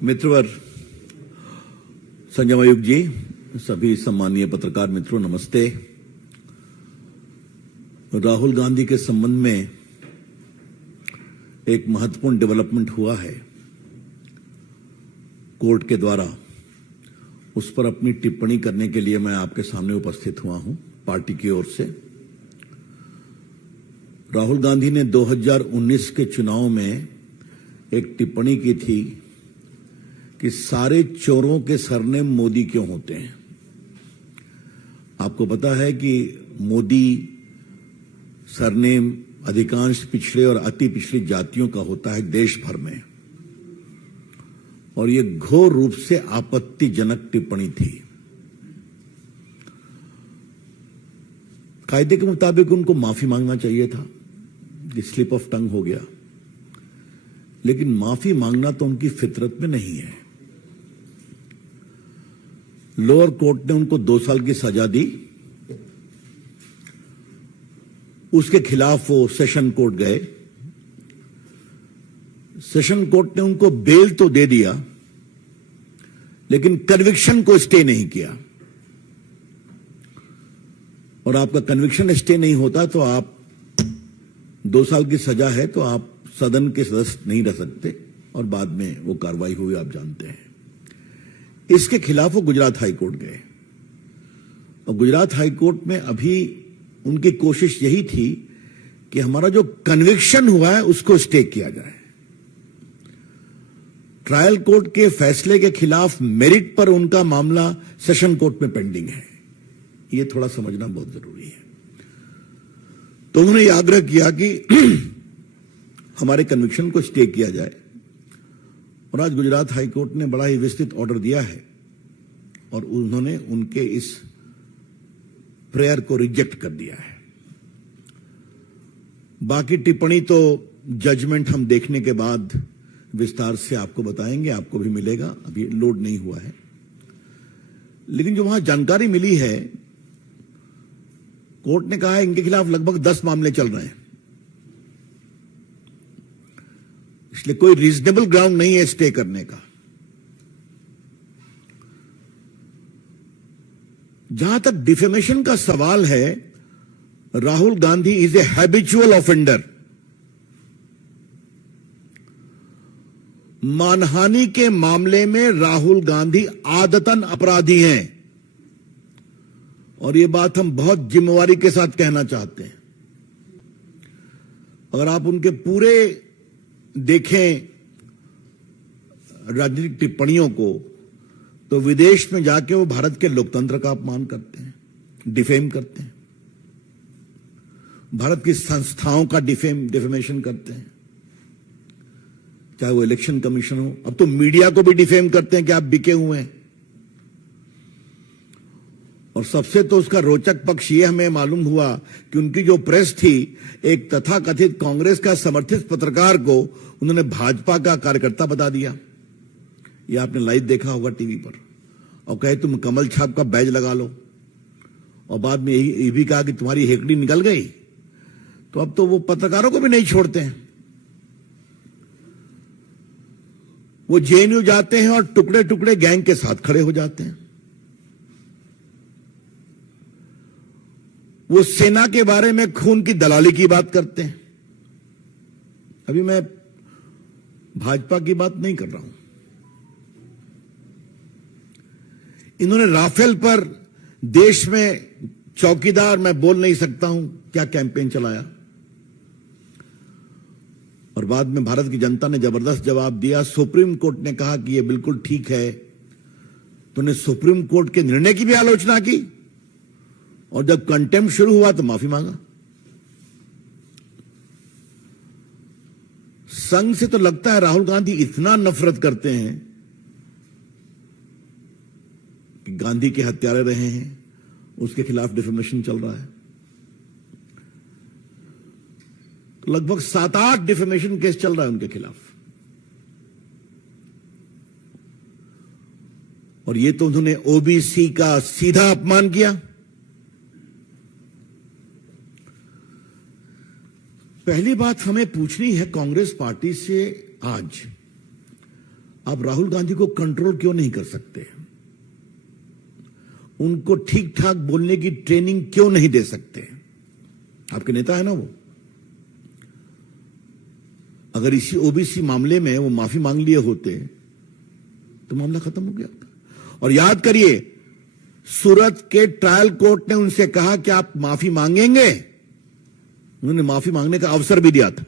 मित्रवर संजय मयूख जी, सभी सम्मानीय पत्रकार मित्रों, नमस्ते। राहुल गांधी के संबंध में एक महत्वपूर्ण डेवलपमेंट हुआ है। कोर्ट के द्वारा उस पर अपनी टिप्पणी करने के लिए मैं आपके सामने उपस्थित हुआ हूं। पार्टी की ओर से राहुल गांधी ने 2019 के चुनाव में एक टिप्पणी की थी कि सारे चोरों के सरनेम मोदी क्यों होते हैं। आपको पता है कि मोदी सरनेम अधिकांश पिछड़े और अति पिछड़ी जातियों का होता है देश भर में, और यह घोर रूप से आपत्तिजनक टिप्पणी थी। कायदे के मुताबिक उनको माफी मांगना चाहिए था, ये स्लिप ऑफ टंग हो गया, लेकिन माफी मांगना तो उनकी फितरत में नहीं है। लोअर कोर्ट ने उनको 2 साल की सजा दी, उसके खिलाफ वो सेशन कोर्ट गए। सेशन कोर्ट ने उनको बेल तो दे दिया, लेकिन कन्विक्शन को स्टे नहीं किया। और आपका कन्विक्शन स्टे नहीं होता तो आप 2 साल की सजा है तो आप सदन के सदस्य नहीं रह सकते, और बाद में वो कार्रवाई हुई, आप जानते हैं। इसके खिलाफ वो गुजरात हाई कोर्ट गए, और गुजरात हाई कोर्ट में अभी उनकी कोशिश यही थी कि हमारा जो कन्विक्शन हुआ है उसको स्टे किया जाए। ट्रायल कोर्ट के फैसले के खिलाफ मेरिट पर उनका मामला सेशन कोर्ट में पेंडिंग है। यह थोड़ा समझना बहुत जरूरी है। तो उन्होंने यह आग्रह किया कि हमारे कन्विक्शन को स्टे किया जाए, और आज गुजरात हाई कोर्ट ने बड़ा ही विस्तृत ऑर्डर दिया है, और उन्होंने उनके इस प्रेयर को रिजेक्ट कर दिया है। बाकी टिप्पणी तो जजमेंट हम देखने के बाद विस्तार से आपको बताएंगे, आपको भी मिलेगा, अभी लोड नहीं हुआ है। लेकिन जो वहां जानकारी मिली है, कोर्ट ने कहा है इनके खिलाफ लगभग 10 मामले चल रहे हैं, इसलिए कोई रीजनेबल ग्राउंड नहीं है स्टे करने का। जहां तक डिफेमेशन का सवाल है, Rahul Gandhi is a habitual offender. मानहानि के मामले में राहुल गांधी आदतन अपराधी हैं, और यह बात हम बहुत जिम्मेवारी के साथ कहना चाहते हैं। अगर आप उनके पूरे देखें राजनीतिक टिप्पणियों को, तो विदेश में जाके वो भारत के लोकतंत्र का अपमान करते हैं, डिफेम करते हैं, भारत की संस्थाओं का डिफेमेशन करते हैं, चाहे वो इलेक्शन कमीशन हो। अब तो मीडिया को भी डिफेम करते हैं कि आप बिके हुए हैं। और सबसे तो उसका रोचक पक्ष यह हमें मालूम हुआ कि उनकी जो प्रेस थी, एक तथाकथित कांग्रेस का समर्थित पत्रकार को उन्होंने भाजपा का कार्यकर्ता बता दिया। यह आपने लाइव देखा होगा टीवी पर, और कहे तुम कमल छाप का बैज लगा लो, और बाद में यही भी कहा कि तुम्हारी हेकड़ी निकल गई। तो अब तो वो पत्रकारों को भी नहीं छोड़ते हैं। वो जेएनयू जाते हैं और टुकड़े टुकड़े गैंग के साथ खड़े हो जाते हैं। वो सेना के बारे में खून की दलाली की बात करते हैं। अभी मैं भाजपा की बात नहीं कर रहा हूं। इन्होंने राफेल पर देश में चौकीदार मैं बोल नहीं सकता हूं क्या कैंपेन चलाया, और बाद में भारत की जनता ने जबरदस्त जवाब दिया। सुप्रीम कोर्ट ने कहा कि यह बिल्कुल ठीक है, तो उन्होंने सुप्रीम कोर्ट के निर्णय की भी आलोचना की, और जब कंटेम्प्ट शुरू हुआ तो माफी मांगा। संघ से तो लगता है राहुल गांधी इतना नफरत करते हैं कि गांधी के हत्यारे रहे हैं, उसके खिलाफ डिफेमेशन चल रहा है। तो लगभग 7-8 डिफेमेशन केस चल रहा है उनके खिलाफ, और ये तो उन्होंने ओबीसी का सीधा अपमान किया। पहली बात हमें पूछनी है कांग्रेस पार्टी से, आज आप राहुल गांधी को कंट्रोल क्यों नहीं कर सकते? उनको ठीक ठाक बोलने की ट्रेनिंग क्यों नहीं दे सकते? आपके नेता है ना वो। अगर इसी ओबीसी मामले में वो माफी मांग लिए होते तो मामला खत्म हो गया होता। और याद करिए, सूरत के ट्रायल कोर्ट ने उनसे कहा कि आप माफी मांगेंगे। उन्होंने माफी मांगने का अवसर भी दिया था।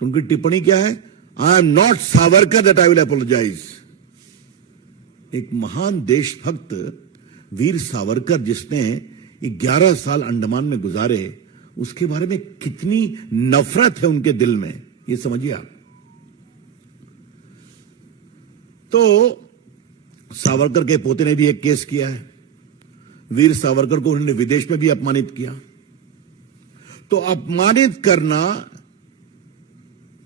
उनकी टिप्पणी क्या है? I am not Savarkar that I will apologise. एक महान देशभक्त वीर सावरकर, जिसने 11 साल अंडमान में गुजारे, उसके बारे में कितनी नफरत है उनके दिल में, ये समझिए आप। तो सावरकर के पोते ने भी एक केस किया है। वीर सावरकर को उन्होंने विदेश में भी अपमानित किया। तो अपमानित करना,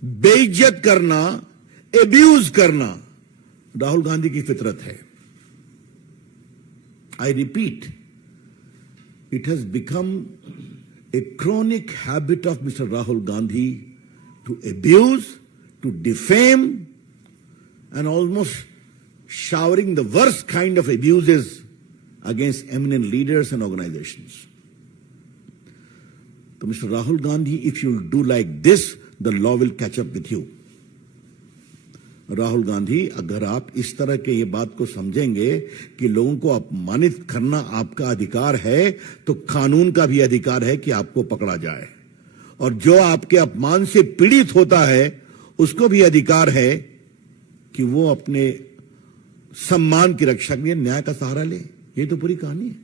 बेइज्जत करना, एब्यूज करना राहुल गांधी की फितरत है। I repeat, it has become a chronic habit of Mr. Rahul Gandhi to abuse, to defame, and almost showering the worst kind of abuses against eminent leaders and organizations. So, Mr. Rahul Gandhi, if you do like this, the law will catch up with you. Rahul Gandhi, अगर आप इस तरह के ये बात को समझेंगे कि लोगों को अपमानित करना आपका अधिकार है, तो कानून का भी अधिकार है कि आपको पकड़ा जाए। और जो आपके अपमान से पीड़ित होता है, उसको भी अधिकार है कि वो अपने सम्मान की रक्षा के लिए न्याय का सहारा ले। ये तो पूरी कहानी है।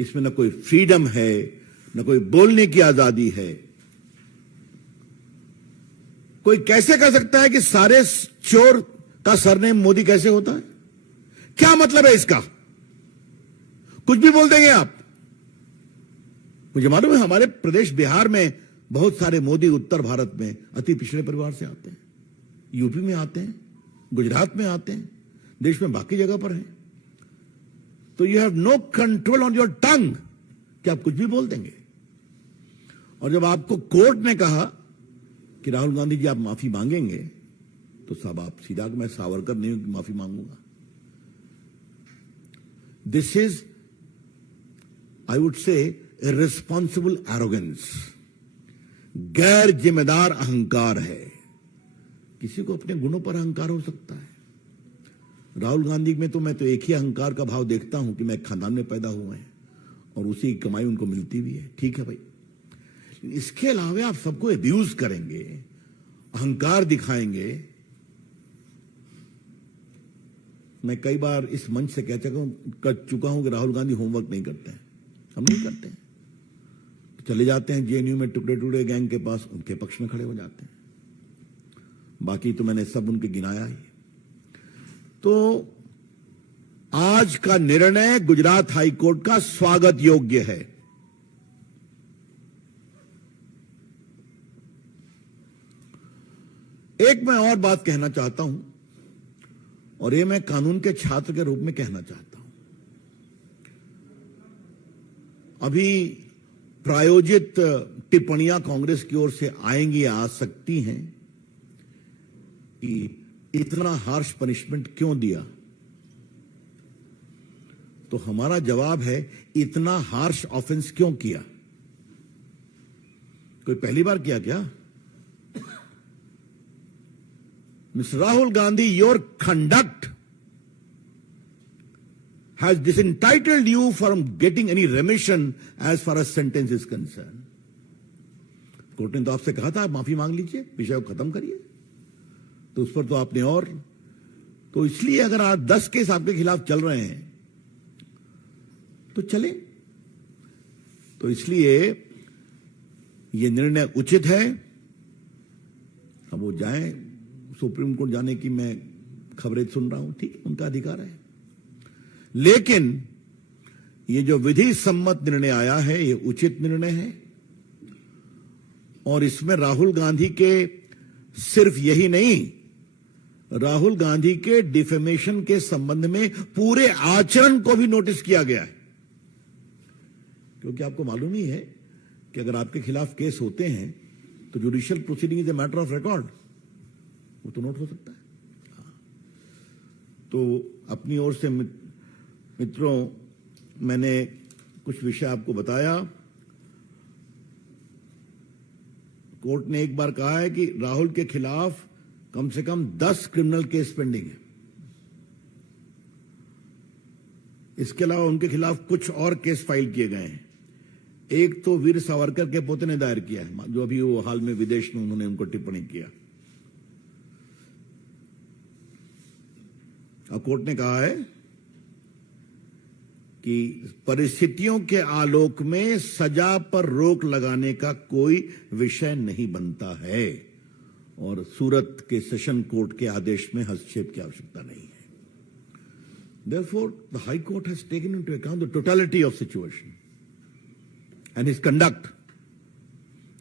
इसमें न कोई फ्रीडम है, न कोई बोलने की आजादी है। कोई कैसे कह सकता है कि सारे चोर का सरनेम मोदी कैसे होता है? क्या मतलब है इसका? कुछ भी बोल देंगे आप। मुझे मालूम है हमारे प्रदेश बिहार में बहुत सारे मोदी उत्तर भारत में अति पिछड़े परिवार से आते हैं, यूपी में आते हैं, गुजरात में आते हैं, देश में बाकी जगह पर हैं। तो you have no control on your tongue कि आप कुछ भी बोल देंगे। और जब आपको कोर्ट ने कहा कि राहुल गांधी जी आप माफी मांगेंगे, तो साहब आप सीधा, मैं सावरकर नहीं हूं कि माफी मांगूंगा। This is, I would say, irresponsible arrogance. गैर जिम्मेदार अहंकार है। किसी को अपने गुणों पर अहंकार हो सकता है। राहुल गांधी में तो मैं तो एक ही अहंकार का भाव देखता हूं कि मैं एक खानदान में पैदा हुए हैं और उसी की कमाई उनको मिलती भी है। ठीक है भाई, इसके अलावा आप सबको एब्यूज करेंगे, अहंकार दिखाएंगे। मैं कई बार इस मंच से कह चुका हूं कि राहुल गांधी होमवर्क नहीं करते हैं। हम नहीं करते हैं। तो चले जाते हैं जेएनयू में टुकड़े टुकड़े गैंग के पास, उनके पक्ष में खड़े हो जाते हैं। बाकी तो मैंने सब उनके गिनाया ही। तो आज का निर्णय गुजरात हाईकोर्ट का स्वागत योग्य है। एक मैं और बात कहना चाहता हूं, और ये मैं कानून के छात्र के रूप में कहना चाहता हूं। अभी प्रायोजित टिप्पणियां कांग्रेस की ओर से आएंगी, आ सकती हैं कि इतना हार्श पनिशमेंट क्यों दिया। तो हमारा जवाब है, इतना हार्श ऑफेंस क्यों किया? कोई पहली बार किया क्या? Mr. Rahul Gandhi, your conduct has disentitled you from getting any remission as far as sentence is concerned. Court ने तो आपसे कहा था आप माफी मांग लीजिए, विषय को खत्म करिए। तो उस पर तो आपने और, तो इसलिए अगर आज 10 केस आपके खिलाफ चल रहे हैं तो चले। तो इसलिए ये निर्णय उचित है। अब वो जाएं सुप्रीम कोर्ट, जाने की मैं खबरें सुन रहा हूं, ठीक है, उनका अधिकार है। लेकिन ये जो विधि सम्मत निर्णय आया है, ये उचित निर्णय है। और इसमें राहुल गांधी के सिर्फ यही नहीं, राहुल गांधी के डिफेमेशन के संबंध में पूरे आचरण को भी नोटिस किया गया है। क्योंकि आपको मालूम ही है कि अगर आपके खिलाफ केस होते हैं तो judicial proceeding is a matter of record. वो तो नोट हो सकता है। तो अपनी ओर से मित्रों, मैंने कुछ विषय आपको बताया। कोर्ट ने एक बार कहा है कि राहुल के खिलाफ कम से कम 10 क्रिमिनल केस पेंडिंग है। इसके अलावा उनके खिलाफ कुछ और केस फाइल किए गए हैं। एक तो वीर सावरकर के पोते ने दायर किया है, जो अभी वो हाल में विदेश में उन्होंने उनको टिप्पणी किया। और कोर्ट ने कहा है कि परिस्थितियों के आलोक में सजा पर रोक लगाने का कोई विषय नहीं बनता है और सूरत के सेशन कोर्ट के आदेश में हस्तक्षेप की आवश्यकता नहीं है। Therefore, the High Court has taken into account the totality of situation and his conduct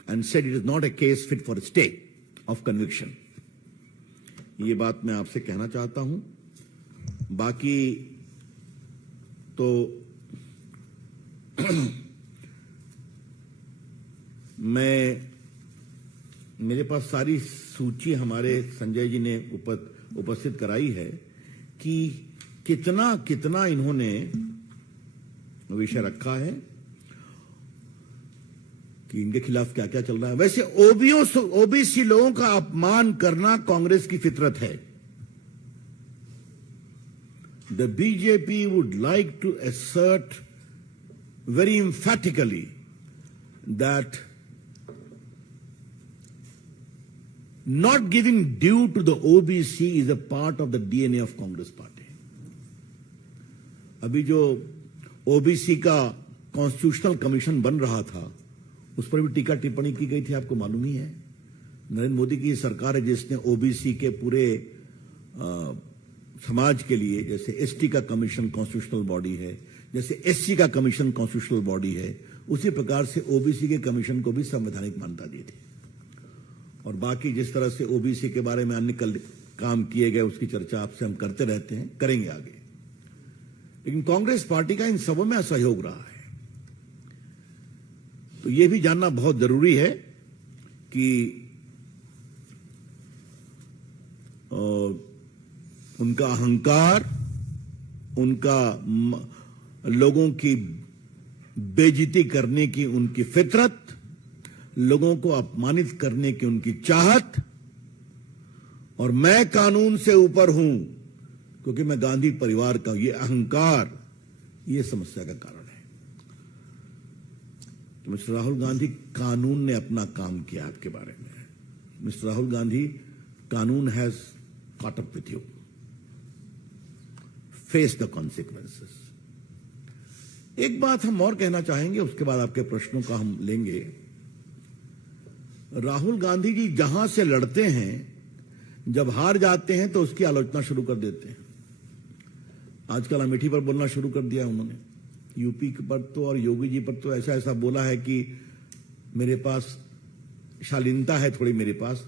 and said it is not a case fit for a stay of conviction. ये बात मैं आपसे कहना चाहता हूं। बाकी तो मेरे पास सारी सूची हमारे संजय जी ने उपस्थित कराई है कि कितना कितना इन्होंने विषय रखा है कि इनके खिलाफ क्या क्या चल रहा है। वैसे ओबीसी लोगों का अपमान करना कांग्रेस की फितरत है। The BJP would like to assert very emphatically that not giving due to the OBC is a part of the DNA of Congress party. अभी जो ओबीसी का कॉन्स्टिट्यूशनल कमीशन बन रहा था, उस पर भी टीका टिप्पणी की गई थी, आपको मालूम ही है। नरेंद्र मोदी की सरकार है जिसने ओबीसी के पूरे समाज के लिए, जैसे एसटी का कमीशन कॉन्स्टिट्यूशनल बॉडी है, जैसे एससी का कमीशन कॉन्स्टिट्यूशनल बॉडी है, उसी प्रकार से ओबीसी के कमीशन को भी संवैधानिक मान्यता दी थी। और बाकी जिस तरह से ओबीसी के बारे में अन्य काम किए गए उसकी चर्चा आपसे हम करते रहते हैं, करेंगे आगे। लेकिन कांग्रेस पार्टी का इन सबों में असहयोग रहा है। तो यह भी जानना बहुत जरूरी है कि उनका अहंकार, उनका लोगों की बेइज्जती करने की उनकी फितरत, लोगों को अपमानित करने की उनकी चाहत, और मैं कानून से ऊपर हूं क्योंकि मैं गांधी परिवार का, ये अहंकार, ये समस्या का कारण है। तो मिस्टर राहुल गांधी, कानून ने अपना काम किया आपके बारे में। मिस्टर राहुल गांधी, कानून has caught up with you. Face the consequences. एक बात हम और कहना चाहेंगे, उसके बाद आपके प्रश्नों का हम लेंगे। राहुल गांधी जी जहां से लड़ते हैं, जब हार जाते हैं तो उसकी आलोचना शुरू कर देते हैं। आजकल अमेठी पर बोलना शुरू कर दिया उन्होंने। यूपी पर तो और योगी जी पर तो ऐसा ऐसा बोला है कि मेरे पास शालीनता है थोड़ी मेरे पास।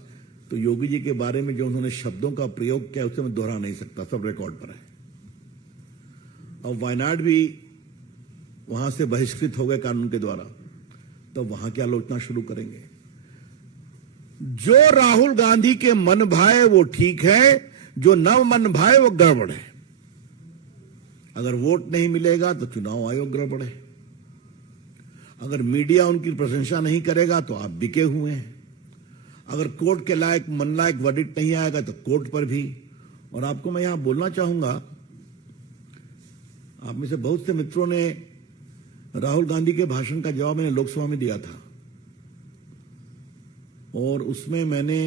तो योगी जी के बारे में जो उन्होंने शब्दों का प्रयोग किया उसे मैं दोहरा नहीं सकता, सब रिकॉर्ड पर है। और वायनाड भी वहां से बहिष्कृत हो गए कानून के द्वारा, तो वहां की आलोचना शुरू करेंगे। जो राहुल गांधी के मन भाए वो ठीक है, जो न मन भाए वो गड़बड़ है। अगर वोट नहीं मिलेगा तो चुनाव आयोग गड़बड़ है। अगर मीडिया उनकी प्रशंसा नहीं करेगा तो आप बिके हुए हैं। अगर कोर्ट के लायक मन लायक वर्डिक्ट नहीं आएगा तो कोर्ट पर भी। और आपको मैं यहां बोलना चाहूंगा, आप में से बहुत से मित्रों ने राहुल गांधी के भाषण का जवाब मैंने लोकसभा में दिया था, और उसमें मैंने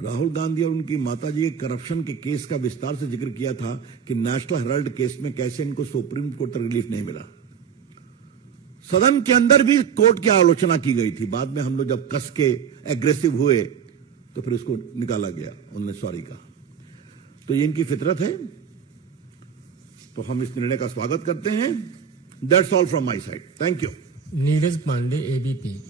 राहुल गांधी और उनकी माताजी के करप्शन के केस का विस्तार से जिक्र किया था कि नेशनल हेराल्ड केस में कैसे इनको सुप्रीम कोर्ट तक रिलीफ नहीं मिला। सदन के अंदर भी कोर्ट की आलोचना की गई थी। बाद में हम लोग जब कस के एग्रेसिव हुए तो फिर उसको निकाला गया, उन्होंने सॉरी कहा। तो ये इनकी फितरत है, तो हम इस निर्णय का स्वागत करते हैं। That's all from my side, thank you. Neeraj Pandey, ABP.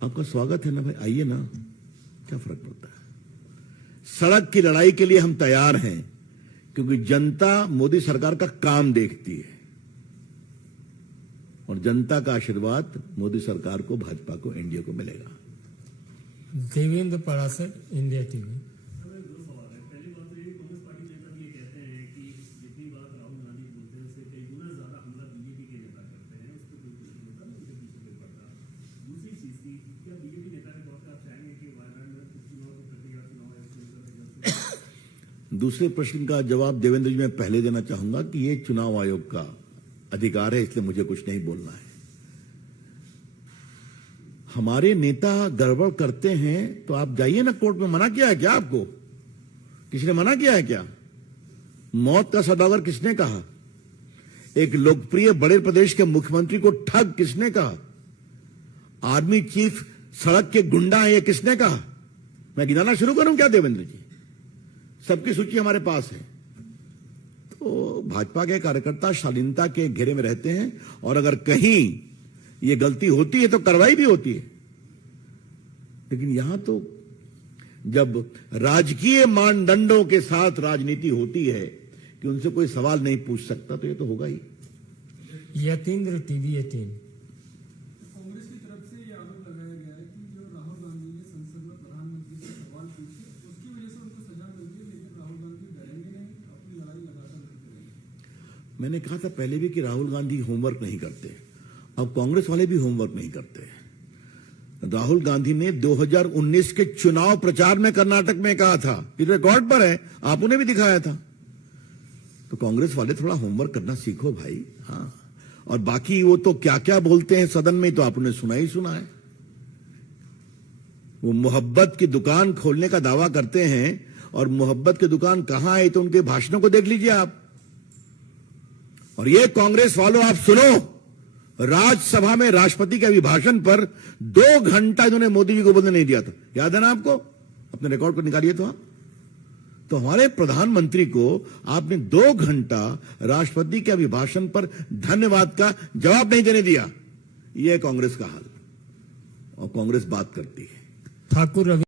आपका स्वागत है ना भाई, आइए ना, क्या फर्क पड़ता है। सड़क की लड़ाई के लिए हम तैयार हैं, क्योंकि जनता मोदी सरकार का काम देखती है और जनता का आशीर्वाद मोदी सरकार को, भाजपा को, एनडीए को मिलेगा। Devendra Parashar, India TV. दो सवाल है। पहली बात तो ये, कांग्रेस पार्टी नेता भी ये कहते हैं कि जितनी बात राहुल गांधी बोलते हैं उससे कई गुना ज्यादा हमला बीजेपी के नेता करते हैं, उस पर कोई कुछ नहीं होता, उनके पीछे कोई पड़ता। दूसरी चीज की, क्या बीजेपी नेता के तौर पर आप चाहेंगे कि वायनाड में उपचुनाव की प्रक्रिया, चुनाव आयोग दूसरे प्रश्न का जवाब देवेंद्र जी मैं पहले देना चाहूंगा कि ये चुनाव आयोग का अधिकार है, इसलिए मुझे कुछ नहीं बोलना है। हमारे नेता गड़बड़ करते हैं तो आप जाइए ना कोर्ट में। मना किया है क्या आपको? किसी ने मना किया है क्या? मौत का सौदागर किसने कहा? एक लोकप्रिय बड़े प्रदेश के मुख्यमंत्री को ठग किसने कहा? आर्मी चीफ सड़क के गुंडा है, ये किसने कहा? मैं गिनाना शुरू करूं क्या देवेंद्र जी? सबकी सूची हमारे पास है। तो भाजपा के कार्यकर्ता शालीनता के घेरे में रहते हैं और अगर कहीं ये गलती होती है तो कार्रवाई भी होती है। लेकिन यहां तो जब राजकीय मानदंडों के साथ राजनीति होती है कि उनसे कोई सवाल नहीं पूछ सकता, तो ये तो होगा ही। यतीन्द्र, टीवी 18। कांग्रेस की तरफ से ये आरोप लगाया गया है कि जो राहुल गांधी ने संसद में प्रधानमंत्री से सवाल पूछे उसकी वजह से उनको सजा मिलती है, लेकिन राहुल गांधी डरेंगे नहीं, अपनी लड़ाई लगातार लड़ते रहेंगे। मैंने कहा था पहले भी कि राहुल गांधी होमवर्क नहीं करते, अब कांग्रेस वाले भी होमवर्क नहीं करते। राहुल गांधी ने 2019 के चुनाव प्रचार में कर्नाटक में कहा था, ये रिकॉर्ड पर है, आप उन्हें भी दिखाया था। तो कांग्रेस वाले थोड़ा होमवर्क करना सीखो भाई। हाँ, और बाकी वो तो क्या क्या बोलते हैं सदन में, तो आपने सुना ही सुना है। वो मोहब्बत की दुकान खोलने का दावा करते हैं और मोहब्बत की दुकान कहां है तो उनके भाषणों को देख लीजिए आप। और ये कांग्रेस वालों, आप सुनो, राज्यसभा में राष्ट्रपति के अभिभाषण पर 2 घंटा इन्होंने मोदी जी को बोलने नहीं दिया था। याद है ना आपको? अपने रिकॉर्ड को निकालिए तो आप। तो हमारे प्रधानमंत्री को आपने 2 घंटा राष्ट्रपति के अभिभाषण पर धन्यवाद का जवाब नहीं देने दिया। यह है कांग्रेस का हाल, और कांग्रेस बात करती है। ठाकुर रवि।